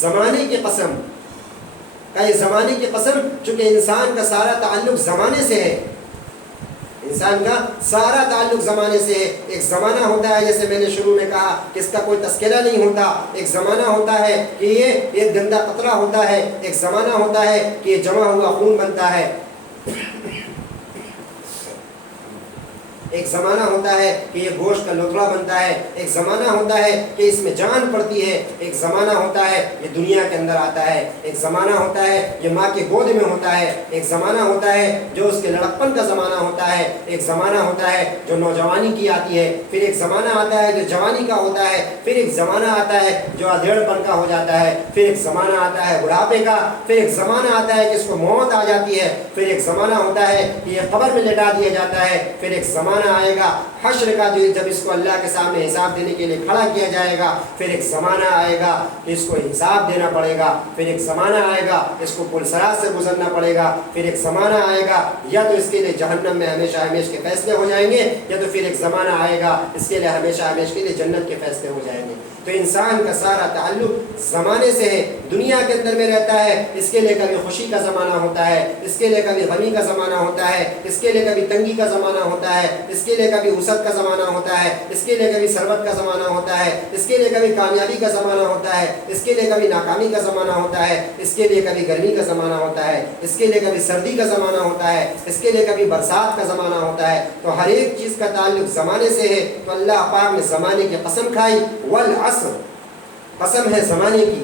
زمانے کی قسم کا یہ زمانے کی قسم، چونکہ انسان کا سارا تعلق زمانے سے ہے، انسان کا سارا تعلق زمانے سے ہے۔ ایک زمانہ ہوتا ہے، جیسے میں نے شروع میں کہا کہ اس کا کوئی تذکرہ نہیں ہوتا، ایک زمانہ ہوتا ہے کہ یہ ایک گندا قطرہ ہوتا ہے، ایک زمانہ ہوتا ہے کہ یہ جمع ہوا خون بنتا ہے، ایک زمانہ ہوتا ہے کہ یہ گوشت کا لوتھڑا بنتا ہے، ایک زمانہ ہوتا ہے کہ اس میں جان پڑتی ہے، ایک زمانہ ہوتا ہے یہ دنیا کے اندر آتا ہے، ایک زمانہ ہوتا ہے یہ ماں کی گود میں ہوتا ہے، ایک زمانہ ہوتا ہے جو اس کے لڑکپن کا زمانہ ہوتا ہے، ایک زمانہ ہوتا ہے جو نوجوانی کی آتی ہے، پھر ایک زمانہ آتا ہے جو جوانی کا ہوتا ہے، پھر ایک زمانہ آتا ہے جو ادھیڑ پن کا ہو جاتا ہے، پھر ایک زمانہ آتا ہے بڑھاپے کا، پھر ایک زمانہ آتا ہے کہ اس کو موت آ جاتی ہے، پھر ایک زمانہ ہوتا ہے کہ یہ قبر میں لٹا دیا جاتا ہے، پھر ایک زمانہ آئے گا حشر کا جب اس کو اللہ کے سامنے حساب دینے کے لیے کھڑا کیا جائے گا، پھر ایک زمانہ آئے گا کہ اس کو حساب دینا پڑے گا، پھر ایک زمانہ آئے گا اس کو پلسرات سے گزرنا پڑے گا، پھر ایک زمانہ آئے گا یا تو اس کے لیے جہنم میں ہمیشہ ہمیشہ کے فیصلے ہو جائیں گے، یا تو پھر ایک زمانہ آئے گا اس کے لیے ہمیشہ ہمیشہ کے لیے جنت کے فیصلے ہو جائیں گے۔ تو انسان کا سارا تعلق زمانے سے ہے، دنیا کے اندر میں رہتا ہے، اس کے لیے کبھی خوشی کا زمانہ ہوتا ہے، اس کے لیے کبھی غمی کا زمانہ ہوتا ہے، اس کے لیے کبھی تنگی کا زمانہ ہوتا ہے، اس کے لیے کبھی وسعت کا زمانہ ہوتا ہے، اس کے لیے کبھی ثروت کا زمانہ ہوتا ہے، اس کے لیے کبھی کامیابی کا زمانہ ہوتا ہے، اس کے لیے کبھی ناکامی کا زمانہ ہوتا ہے، اس کے لیے کبھی گرمی کا زمانہ ہوتا ہے، اس کے لیے کبھی سردی کا زمانہ ہوتا ہے، اس کے لیے کبھی برسات کا زمانہ ہوتا ہے۔ تو ہر ایک چیز کا تعلق زمانے سے ہے، تو اللہ پاک نے زمانے کی قسم کھائی، والعصر، قسم ہے زمانے کی،